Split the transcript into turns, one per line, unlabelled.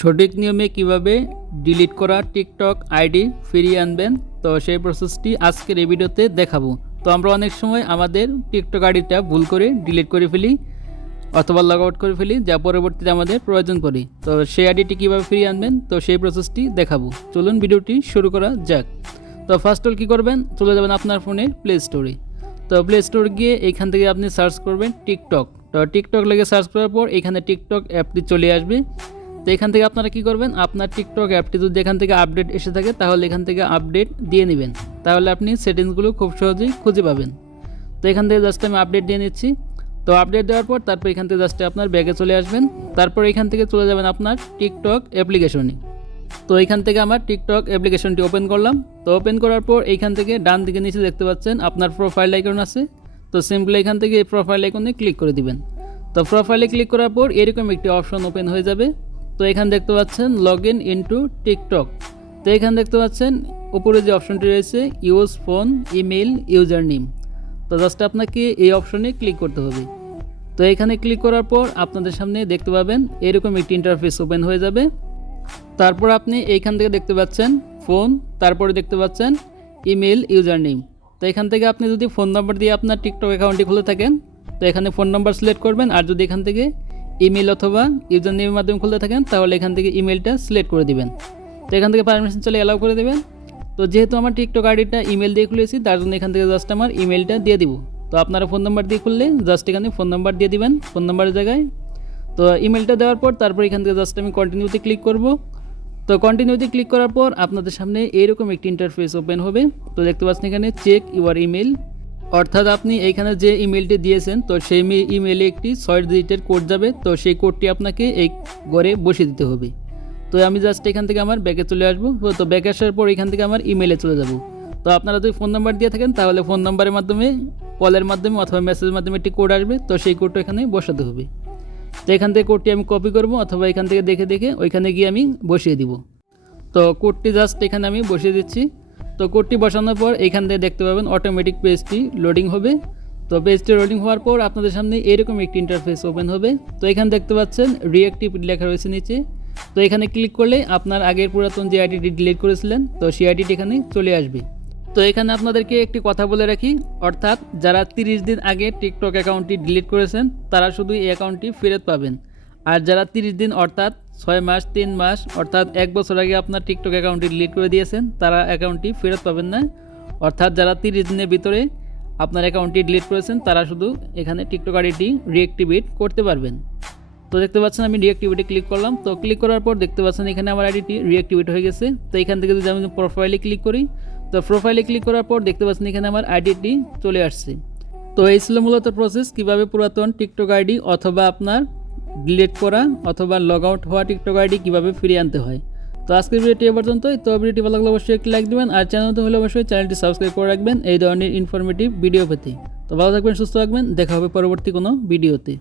সঠিক নিয়মে কীভাবে ডিলিট করা টিকটক আইডি ফিরিয়ে আনবেন? তো সেই প্রসেসটি আজকের এই ভিডিওতে দেখাবো। তো আমরা অনেক সময় আমাদের টিকটক আইডিটা ভুল করে ডিলিট করে ফেলি অথবা লগ আউট করে ফেলি, যা পরবর্তীতে আমাদের প্রয়োজন পড়ে। তো সেই আইডিটি কীভাবে ফিরিয়ে আনবেন? তো সেই প্রসেসটি দেখাবো। চলুন ভিডিওটি শুরু করা যাক। তো ফার্স্ট অল কী করবেন? চলে যাবেন আপনার ফোনের প্লে স্টোরে তো প্লে স্টোর গিয়ে এইখান থেকে আপনি সার্চ করবেন টিকটক তো টিকটক লেগে সার্চ করার পর এখানে টিকটক অ্যাপটি চলে আসবে। তো এখান থেকে আপনারা কি করবেন? আপনার টিকটক অ্যাপটি যদি এখান থেকে আপডেট এসে থাকে, তাহলে এখান থেকে আপডেট দিয়ে নেবেন। তাহলে আপনি সেটিংসগুলো খুব সহজেই খুঁজে পাবেন। তো এখান থেকে জাস্ট আমি আপডেট দিয়ে নিচ্ছি। তো আপডেট দেওয়ার পর তারপর এখান থেকে জাস্ট আপনার ব্যাগে চলে আসবেন। তারপর এখান থেকে চলে যাবেন আপনার টিকটক অ্যাপ্লিকেশনে তো এখান থেকে আমার টিকটক অ্যাপ্লিকেশনটি ওপেন করলাম। তো ওপেন করার পর এইখান থেকে ডান দিকে নিচে দেখতে পাচ্ছেন আপনার প্রোফাইল আইকন আছে। তো সিম্পলি এখান থেকে এই প্রোফাইল আইকনে ক্লিক করে দিবেন। তো প্রোফাইলে ক্লিক করার পর এরকম একটি অপশন ওপেন হয়ে যাবে। তো এখানে দেখতে পাচ্ছেন লগ ইন ইন্টু টিকটক তো এখানে দেখতে পাচ্ছেন উপরে যে অপশনটি রয়েছে use phone email user name তো জাস্ট আপনাকে এই অপশনে ক্লিক করতে হবে। তো এখানে ক্লিক করার পর আপনাদের সামনে দেখতে পাবেন এরকম একটি ইন্টারফেস ওপেন হয়ে যাবে। তারপর আপনি এইখান থেকে দেখতে পাচ্ছেন ফোন তারপরে দেখতে পাচ্ছেন ইমেল ইউজার নেম তো এখান থেকে আপনি যদি ফোন নাম্বার দিয়ে আপনার টিকটক অ্যাকাউন্টটি খুলে থাকেন, তো এখানে ফোন নাম্বার সিলেক্ট করবেন, আর যদি এখান থেকে ইমেল অথবা ইউজার নেমের মাধ্যমে খুলতে থাকেন, তাহলে এখান থেকে ইমেলটা সিলেক্ট করে দিবেন। তো এখান থেকে পারমিশন চলে অ্যালাউ করে দেবেন। তো যেহেতু আমার টিকটক আইডিটা ইমেল দিয়ে খুলেছি, তার জন্য এখান থেকে জাস্ট আমার ইমেলটা দিয়ে দিব। তো আপনারা ফোন নাম্বার দিয়ে খুললে জাস্ট এখানে ফোন নাম্বার দিয়ে দিবেন ফোন নাম্বারের জায়গায়। তো ইমেলটা দেওয়ার পর তারপর এখান থেকে জাস্ট আমি কন্টিনিউতে ক্লিক করব। তো কন্টিনিউতে ক্লিক করার পর আপনাদের সামনে এইরকম একটি ইন্টারফেস ওপেন হবে। তো দেখতে পাচ্ছেন এখানে চেক ইউর ইমেল অর্থাৎ আপনি এইখানে যে ইমেলটি দিয়েছেন, তো সেই ইমেলে একটি ছয় ডিজিটের কোড যাবে, তো সেই কোডটি আপনাকে এই ঘরে বসিয়ে দিতে হবে। তো আমি জাস্ট এখান থেকে আমার ব্যাকে চলে আসব। তো ব্যাকে আসার পর এখান থেকে আমার ইমেলে চলে যাব। তো আপনারা যদি ফোন নাম্বার দিয়ে থাকেন, তাহলে ফোন নাম্বারের মাধ্যমে কলের মাধ্যমে অথবা মেসেজের মাধ্যমে একটি কোড আসবে, তো সেই কোডটা এখানে বসাতে হবে। তো এখান থেকে কোডটি আমি কপি করব, অথবা এখান থেকে দেখে দেখে ওইখানে গিয়ে আমি বসিয়ে দিব। তো কোডটি জাস্ট এখানে আমি বসিয়ে দিচ্ছি। তো কোডটি বসানোর পর এখান থেকে দেখতে পাবেন অটোমেটিক পেজটি লোডিং হবে। তো পেজটি লোডিং হওয়ার পর আপনাদের সামনে এরকম একটি ইন্টারফেস ওপেন হবে। তো এখানে দেখতে পাচ্ছেন রিয়েক্টিভ লেখা রয়েছে নিচে। তো এখানে ক্লিক করলে আপনার আগের পুরাতন যে আইডিটি ডিলিট করেছিলেন, তো সেই আইডিটি এখানে চলে আসবে। তো এখানে আপনাদেরকে একটি কথা বলে রাখি, অর্থাৎ যারা তিরিশ দিন আগে টিকটক অ্যাকাউন্টটি ডিলিট করেছেন, তারা শুধু এই অ্যাকাউন্টটি ফেরত পাবেন। আর যারা তিরিশ দিন অর্থাৎ ছয় মাস, তিন মাস, অর্থাৎ এক বছর আগে আপনার টিকটক অ্যাকাউন্টটি ডিলিট করে দিয়েছেন, তারা অ্যাকাউন্টটি ফেরত পাবেন না। অর্থাৎ যারা তিরিশ দিনের ভিতরে আপনার অ্যাকাউন্টটি ডিলিট করেছেন, তারা শুধু এখানে টিকটক আইডিটি রিঅ্যাক্টিভেট করতে পারবেন। তো দেখতে পাচ্ছেন আমি রিঅ্যাক্টিভিটি ক্লিক করলাম। তো ক্লিক করার পর দেখতে পাচ্ছেন এখানে আমার আইডিটি রিঅ্যাক্টিভেট হয়ে গেছে। তো এখান থেকে যদি আমি প্রোফাইলে ক্লিক করি, তো প্রোফাইলে ক্লিক করার পর দেখতে পাচ্ছেন এখানে আমার আইডিটি চলে আসছে। তো এই ছিল মূলত প্রসেস কীভাবে পুরাতন টিকটক আইডি অথবা আপনার ডিলিট করা অথবা লগ আউট হওয়া টিকটক আইডি কীভাবে ফিরিয়ে আনতে হয়। তো আজকের ভিডিওটি এ পর্যন্তই। তো ভিডিওটি ভালো লাগলে অবশ্যই একটি লাইক দেবেন আর চ্যানেলতে হলে অবশ্যই চ্যানেলটি সাবস্ক্রাইব করে রাখবেন। এই ধরনের ইনফরমেটিভ ভিডিও পেতে। তো ভালো থাকবেন, সুস্থ থাকবেন। দেখা হবে পরবর্তী কোনো ভিডিওতে।